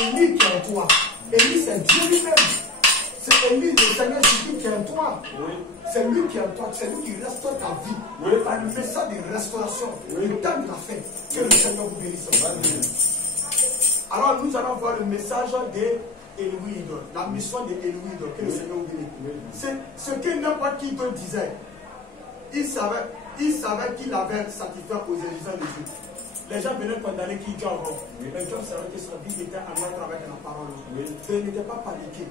Élie qui est en toi. Élie, c'est Dieu lui-même. C'est Élie, le Seigneur Jésus qui est en toi. Oui. C'est lui qui est en toi. C'est lui qui restaure ta vie. Oui. Par le message de restauration. Oui. Le temps de la fête. Que le Seigneur vous bénisse. Alors nous allons voir le message de Élie, la mission de Élie. Que le Seigneur vous bénisse. Oui. C'est ce que n'importe qui te disait. Il savait qu'il avait satisfait aux exigences de Dieu. Les gens venaient condamner qui Job. Oui. Mais Job savait que sa vie était en ordre avec la parole. Oui. Et il n'était pas paniqué.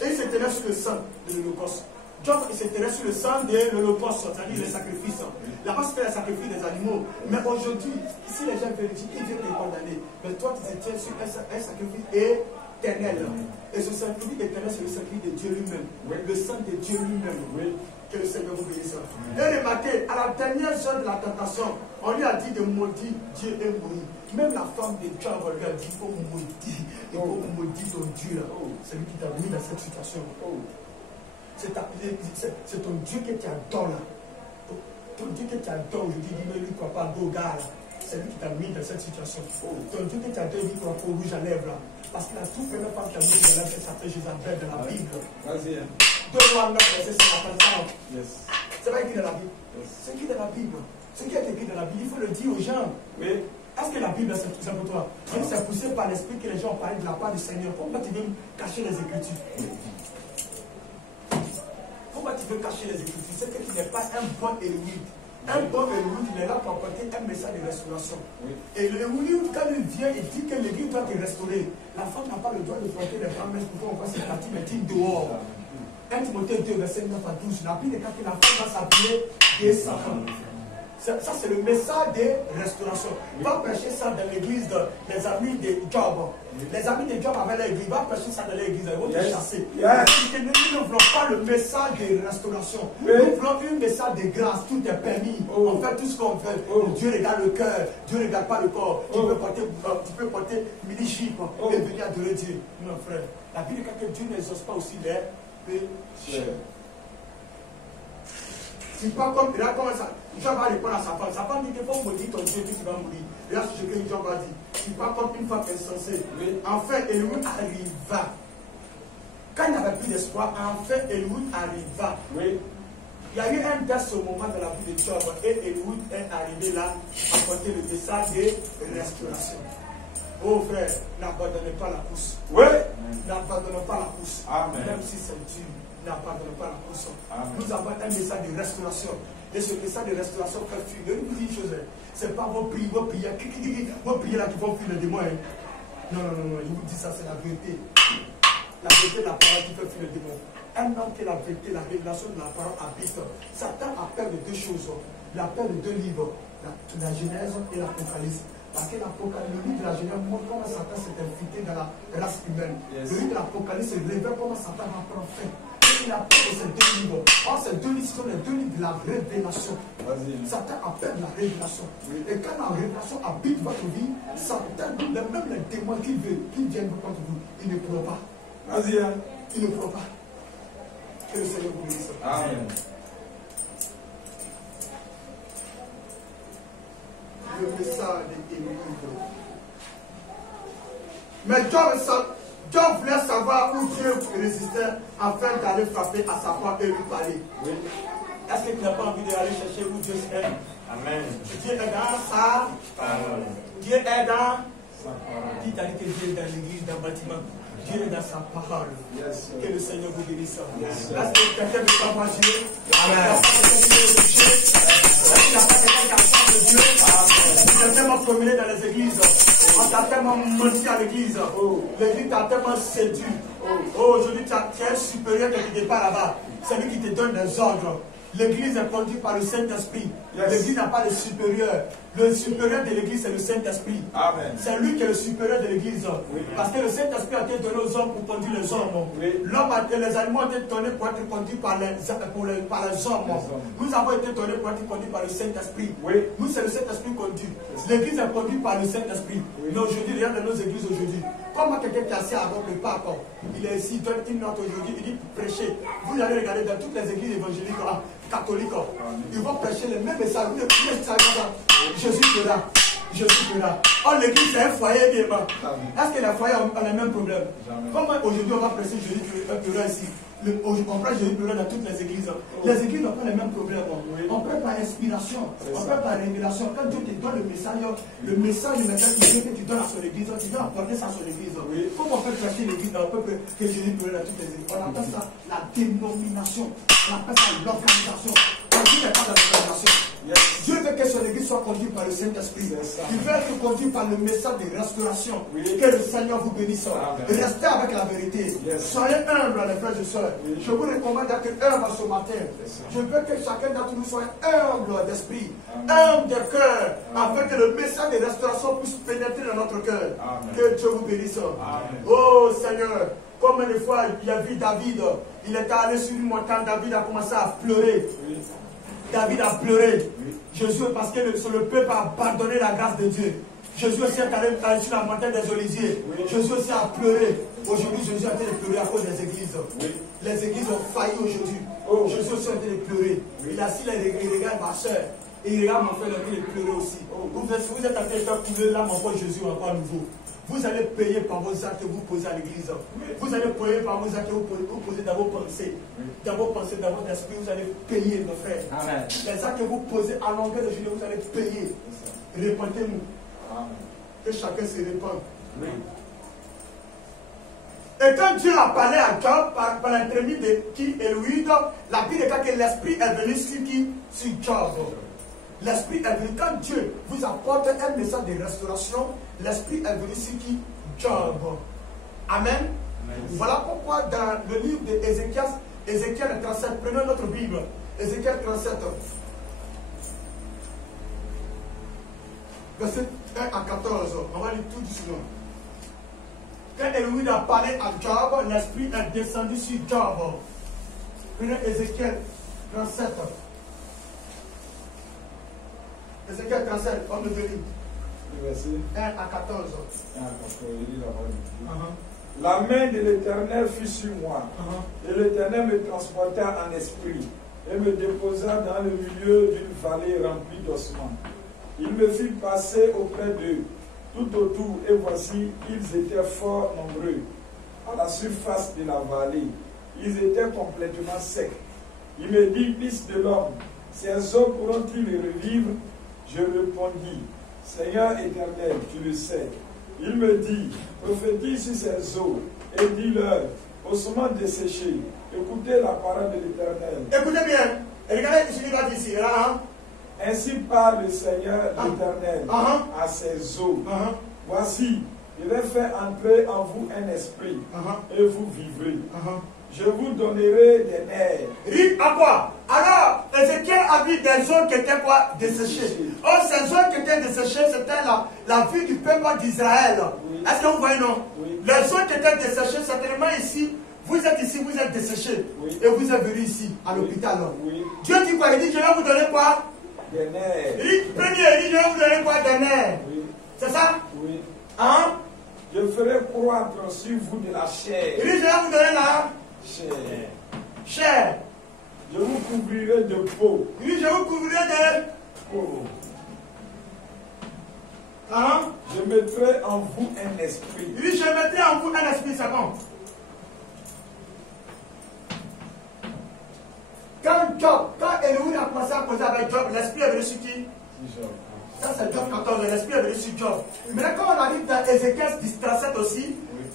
Et il se tenait sur le sang de l'Holocauste. Job se tenait sur le sang de l'Holocauste, c'est-à-dire les sacrifices. Là-bas, c'était les sacrifices des animaux. Mais aujourd'hui, si les gens veulent dire qu'ils viennent te condamner, mais toi, tu te tiens sur un sacrifice éternel. Et ce sacrifice éternel, c'est le sacrifice de Dieu lui-même. Le sang de Dieu lui-même. Que le Seigneur vous bénisse. Et remarquez, à la dernière heure de la tentation, on lui a dit de maudire Dieu et mourir. Même la femme de Job lui a dit il faut maudire. Il faut maudire ton Dieu là. C'est lui qui t'a mis dans cette situation. C'est ton Dieu que tu adores là. Ton Dieu que tu adores aujourd'hui, dis-moi, lui ne croit pas Goga là. C'est lui qui t'a mis dans cette situation. Ton Dieu que tu adores, lui ne croit pas au rouge à lèvres là. Parce que la toute première femme qui a mis dans la lèvres, elle s'appelle Jézabel dans la Bible. Vas-y. 2 Rois 9, verset 50. C'est pas écrit dans la Bible. C'est écrit dans la Bible. Ce qui est écrit dans la Bible, il faut le dire aux gens. Oui. Est-ce que la Bible, c'est tout ça pour toi? C'est poussé par l'esprit que les gens ont parlé de la part du Seigneur. Pourquoi tu veux cacher les Écritures? Pourquoi tu veux cacher les Écritures? C'est que tu n'es pas un bon érudit. Un bon érudit, il est là pour apporter un message de restauration. Oui. Et l'érudit, quand il vient et dit que l'Église doit te restaurer, la femme n'a pas le droit de porter les promesses pour qu'on voit ses parties, mais il dehors. 1 Timothée 2, verset 9 à 12, la Bible est quand la femme va s'appeler des savants. Ça, c'est le message de restauration. Oui. Va prêcher ça dans l'église des amis de Job. Les amis de Job avaient l'église. Va prêcher ça dans l'église. Ils vont te chasser. Nous ne voulons pas le message de restauration. Oui. Nous voulons un message de grâce. Tout est permis. On fait tout ce qu'on veut. Dieu regarde le cœur. Dieu ne regarde pas le corps. Tu peux porter mini-chip et venir adorer Dieu. Non, frère. La Bible dit que Dieu n'exauce pas aussi les pécheurs. C'est pas comme, là, comment ça, Job va répondre à sa femme. Sa femme dit qu'il faut maudire ton Dieu, puis tu vas mourir. Et là, c'est ce que Job va dire. C'est pas comme une femme insensée. Enfin, Eliud arriva. Quand il n'y avait plus d'espoir, enfin, Eliud arriva. Oui. Il y a eu un test au moment de la vie de Job. Et Eliud est arrivé là à porter le message de restauration. Oh frère, n'abandonnez pas la course. Oui. N'abandonnez pas la course. Amen. Même si c'est dur. N'abandonnez pas la course. Nous avons un message de restauration. Et ce message de restauration fait fuir. Je vous dis une chose, c'est pas vos prières là qui vont fuir le démon. Non, je vous dis ça, c'est la vérité. La vérité de la parole qui fait fuir le démon. Un homme qui est la vérité, la révélation de la parole habite. Satan a peur de deux choses. La peur de deux livres, la Genèse et l'Apocalypse. Parce que l'Apocalypse, le livre de la Genèse montre comment Satan s'est infiltré dans la race humaine. Le livre de l'Apocalypse révèle comment Satan va prendre fin. Il a peur de ces deux livres. Or, ces deux livres sont les deux livres de la révélation. Satan a peur de la révélation. Oui. Et quand la révélation habite votre vie, Satan, même les démons qui viennent contre vous, ils ne pourront pas. Vas-y, hein. Ils ne pourront pas. Que le Seigneur vous bénisse. Amen. Le message de Élie. Mais Job voulait savoir où Dieu résistait afin d'aller frapper à sa porte et lui parler. Oui. Est-ce que tu n'as pas envie d'aller chercher où Dieu est? Amen. Dieu est dans sa parole. Dieu est dans sa parole. Qui t'a dit que Dieu est dans l'église, dans le bâtiment? Dieu est dans sa parole. Yes, que le Seigneur vous bénisse. Yes, est-ce que quelqu'un ne peut pas Dieu? Amen. Il n'y a pas quelqu'un qui a peur de Dieu. Tu es tellement promené dans les églises. On t'a tellement menti à l'église. L'église t'a tellement séduit. Aujourd'hui, tu es supérieur qui n'est pas là-bas. C'est lui qui te donne des ordres. L'église est conduite par le Saint-Esprit. Yes. L'église n'a pas de supérieur. Le supérieur de l'église, c'est le Saint-Esprit. C'est lui qui est le supérieur de l'église. Oui. Parce que le Saint-Esprit a été donné aux hommes pour conduire les hommes. Oui. Les animaux ont été donnés pour être conduits par les hommes. Nous avons été donnés pour être conduits par le Saint-Esprit. Oui. Nous, c'est le Saint-Esprit conduit. Yes. L'église est conduite par le Saint-Esprit. Oui. Mais aujourd'hui, regarde dans nos églises aujourd'hui. Comment quelqu'un qui est assis à Rome, le pape, il est ici, il donne une note aujourd'hui, il dit prêcher. Vous allez regarder dans toutes les églises évangéliques catholiques, ils vont prêcher les mêmes messages. Jésus sera. je suis là. Oh, l'église, c'est un foyer bien. Est-ce que les foyers ont les mêmes problèmes? Comment aujourd'hui on va presser Jésus pleureur ici? On prend Jésus pleureur dans toutes les églises. Les églises n'ont pas les mêmes problèmes. On peut par inspiration, on peut par révélation. Quand Dieu te donne le message que tu donnes à son église, tu dois apporter ça à son église. Comment on peut presser l'église, on peut que Jésus pleureur dans toutes les églises? On appelle ça la dénomination, on appelle ça l'organisation. Dieu n'est pas dans l'organisation. Dieu veut que son église soit conduite par le Saint-Esprit. Il veut être conduit par le message de restauration. Que le Seigneur vous bénisse. Restez avec la vérité. Soyez humbles, les frères et sœurs. Je vous recommande d'être humble ce matin. Je veux que chacun d'entre nous soit humble d'esprit, humble de cœur, afin que le message de restauration puisse pénétrer dans notre cœur. Que Dieu vous bénisse. Oh Seigneur, combien de fois il a vu David, il était allé sur une montagne, David a commencé à pleurer. David a pleuré. Jésus, parce que le peuple a abandonné la grâce de Dieu. Jésus aussi est allé sur la montagne des Oliviers. Jésus aussi a pleuré. Aujourd'hui, Jésus a été pleurer à cause des églises. Les églises ont failli aujourd'hui. Jésus aussi a été pleurer. Il a assis là, il regarde ma soeur. Et il regarde mon frère, il a pleuré aussi. Vous êtes en train de pleurer là, mon frère Jésus, encore nouveau. Vous allez payer par vos actes que vous posez à l'église. Vous allez payer par vos actes que vous posez dans vos pensées. Dans vos pensées, dans votre esprit, vous allez payer, mes frères. Amen. Les actes que vous posez à longueur de journée, vous allez payer. Répondez-nous. Que chacun se répande. Et quand Dieu a parlé à Job par l'intermédiaire de qui Elohim, la Bible dit que l'esprit est venu sur qui? Sur Job. L'esprit est venu. Quand Dieu vous apporte un message de restauration, l'esprit est venu sur qui? Job. Amen. Amen. Voilà pourquoi dans le livre d'Ézéchiel, Ézéchiel 37, prenons notre Bible. Ézéchiel 37. Verset 1 à 14. On va lire tout doucement. Quand Elohim a parlé à Job, l'esprit est descendu sur Job. Prenez Ézéchiel 37. Ézéchiel 37, on le lit. Verset 1 à 14. La main de l'Éternel fut sur moi, et l'Éternel me transporta en esprit, et me déposa dans le milieu d'une vallée remplie d'ossements. Il me fit passer auprès d'eux, tout autour, et voici, ils étaient fort nombreux. À la surface de la vallée, ils étaient complètement secs. Il me dit, fils de l'homme, ces eaux pourront-ils revivre? Je répondis, Seigneur éternel, tu le sais. Il me dit, prophétise sur ces eaux et dis-leur, ossements desséchés, écoutez la parole de l'Éternel. Écoutez bien, regardez ce qu'il va dire ici. Là, Ainsi parle le Seigneur l'Éternel à ces eaux. Voici, je vais faire entrer en vous un esprit et vous vivrez. Je vous donnerai des nerfs. Rive à quoi? Alors, Ézéchiel a vu des zones qui étaient quoi? Desséchées. Or, ces zones qui étaient desséchées, c'était la vie du peuple d'Israël. Oui. Est-ce que vous voyez, non? Oui. Les zones qui étaient desséchées, certainement ici, vous êtes desséchés. Oui. Et vous êtes venus ici, à l'hôpital. Oui. Dieu dit quoi? Il dit, je vais vous donner quoi? Des nerfs. Il dit, je vais vous donner quoi? Des nerfs. Oui. C'est ça? Oui. Hein? Je ferai croître sur vous de la chair. Il dit, je vais vous donner la chair. Chair. Je vous couvrirai de peau. Il dit, je vous couvrirai de peau. Hein? Je mettrai en vous un esprit. Il dit, je mettrai en vous un esprit, c'est bon. Quand Elohim a commencé à causer avec Job, l'esprit est venu sur qui? Job. Ça c'est Job 14, l'esprit est venu sur Job. Mais quand on arrive dans Ézéchiel 17 aussi,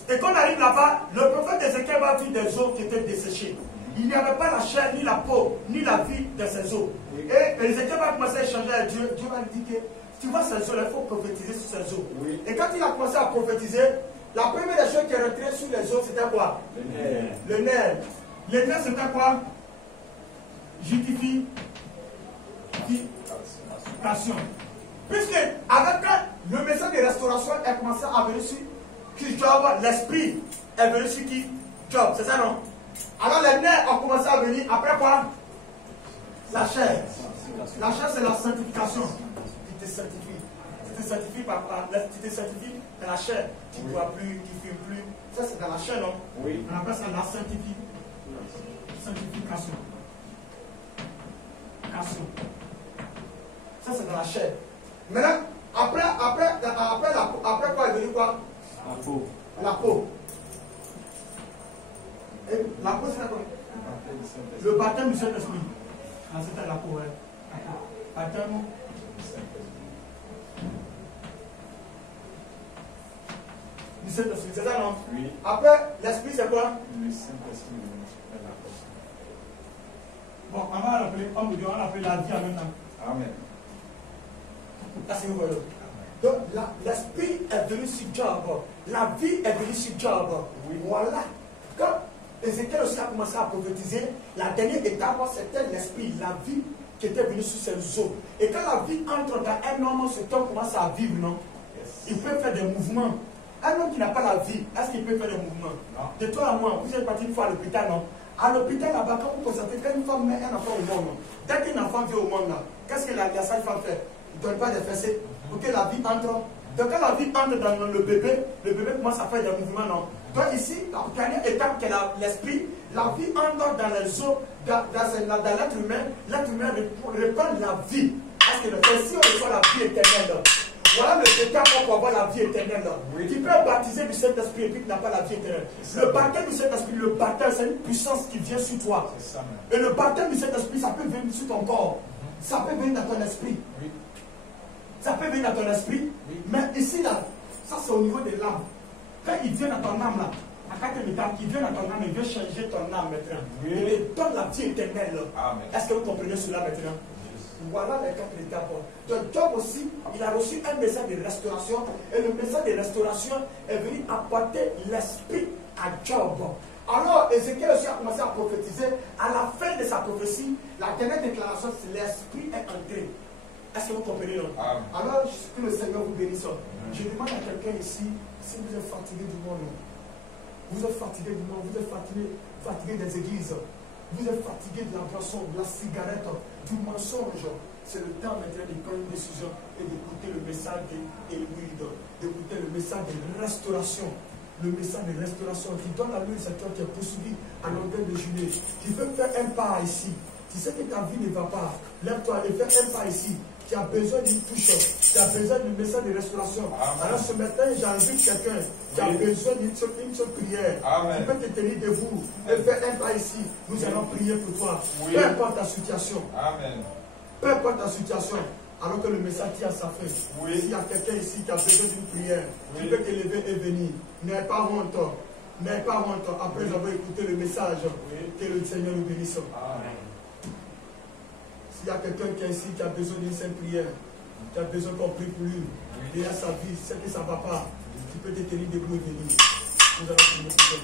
et quand on arrive là-bas, le prophète Ézéchiel va dire des eaux qui étaient desséchées. Il n'y avait pas la chair, ni la peau, ni la vie de ces eaux. Et Ézéchiel va commencer à échanger avec Dieu. Dieu va lui dire que tu vois ces eaux, il faut prophétiser sur ces eaux. Et quand il a commencé à prophétiser, la première des choses qui est rentrée sur les eaux, c'était quoi? Le nerf. Le nerf, c'était quoi? Justification. Puisque avec le message de restauration a commencé à venir sur Job, l'esprit est venu sur qui? Job, c'est ça non? Alors les nerfs ont commencé à venir, après quoi? La chair. La chair c'est la sanctification. Tu te sanctifies. Tu te sanctifies dans la chair. Tu ne bois plus, tu ne fumes plus. Ça c'est dans la chair non? Oui. On appelle ça la sanctification. Ça c'est dans la chair. Maintenant, Après quoi est venu quoi? La peau. La peau. Et la peau, c'est quoi? Le baptême du Saint-Esprit. Ah, c'était la peau, ouais. Baptême. Du Saint-Esprit, c'est ça, non? Oui. Après, l'Esprit, c'est quoi? Le Saint-Esprit est la peau. Bon, on va l'appeler, on va l'appeler la vie en même temps. Amen. Là, c'est vous, donc, l'Esprit est venu sur Job. La vie est venue sur Job. Oui. Voilà. Quand Ézéchiel aussi a commencé à prophétiser, la dernière étape, c'était l'Esprit, la vie qui était venue sur ses os. Et quand la vie entre dans un homme, cet homme commence à vivre, non? Yes. Il peut faire des mouvements. Un homme qui n'a pas la vie, est-ce qu'il peut faire des mouvements? Non. De toi à moi, vous êtes parti une fois à l'hôpital, non? À l'hôpital, là-bas, quand vous constatez qu'une femme met un enfant au monde, dès qu'un enfant vient au monde, là, qu'est-ce que la sage-femme fait? Il ne donne pas des fessées pour que la vie entre. Donc quand la vie entre dans le bébé commence à faire des mouvements, non? Donc ici, la dernière étape qui est l'esprit, la vie entre dans les os, dans l'être humain répand la vie. Parce que si on reçoit la vie éternelle, voilà le détail pour avoir la vie éternelle. Oui. Qui peut être baptisé du Saint-Esprit et puis qui n'a pas la vie éternelle. Le baptême du Saint-Esprit, le baptême, c'est une puissance qui vient sur toi. C'est ça, même. Et le baptême du Saint-Esprit, ça peut venir sur ton corps. Ça peut venir dans ton esprit. Oui. Ça peut venir dans ton esprit. Oui. Mais ici, là, ça c'est au niveau de l'âme. Quand il vient dans ton âme, là, à 4 étapes, il vient dans ton âme, il veut changer ton âme maintenant. Oui. Il te donne la vie éternelle. Amen. Est-ce que vous comprenez cela maintenant? Voilà les 4 étapes. Donc Job aussi, il a reçu un message de restauration. Et le message de restauration est venu apporter l'esprit à Job. Alors Ézéchiel aussi a commencé à prophétiser. À la fin de sa prophétie, la dernière déclaration, c'est l'esprit est entré. Est-ce que vous comprenez? Amen. Alors que le Seigneur vous bénisse. Je demande à quelqu'un ici, si vous êtes fatigué du monde, vous êtes fatigué du monde, vous êtes fatigué des églises, vous êtes fatigué de la boisson, de la cigarette, du mensonge. C'est le temps maintenant de prendre une décision et d'écouter le message d'Élude, d'écouter le message de restauration. Le message de restauration qui donne à lui le secteur qui est poursuivi à longueur de journée. Tu veux faire un pas ici. Tu sais que ta vie ne va pas. Lève-toi et fais un pas ici. Tu as besoin d'une touche. Tu as besoin d'un message de restauration. Amen. Alors ce matin, j'invite quelqu'un qui a besoin d'une seule prière. Amen. Tu peux te tenir debout et faire un pas ici. Nous allons prier pour toi. Oui. Peu importe ta situation. Amen. Peu importe ta situation. Alors que le message tire à sa fin. Oui. S'il y a quelqu'un ici qui a besoin d'une prière, Oui. tu peux te lever et venir. N'aie pas honte. N'aie pas honte après avoir écouté le message. Oui. Que le Seigneur nous bénisse. Amen. S'il y a quelqu'un qui est ici qui a besoin d'une sainte prière, qui a besoin qu'on prie pour lui, derrière sa vie, c'est que ça ne va pas, tu peux te tenir debout et venir. Nous allons prier pour toi.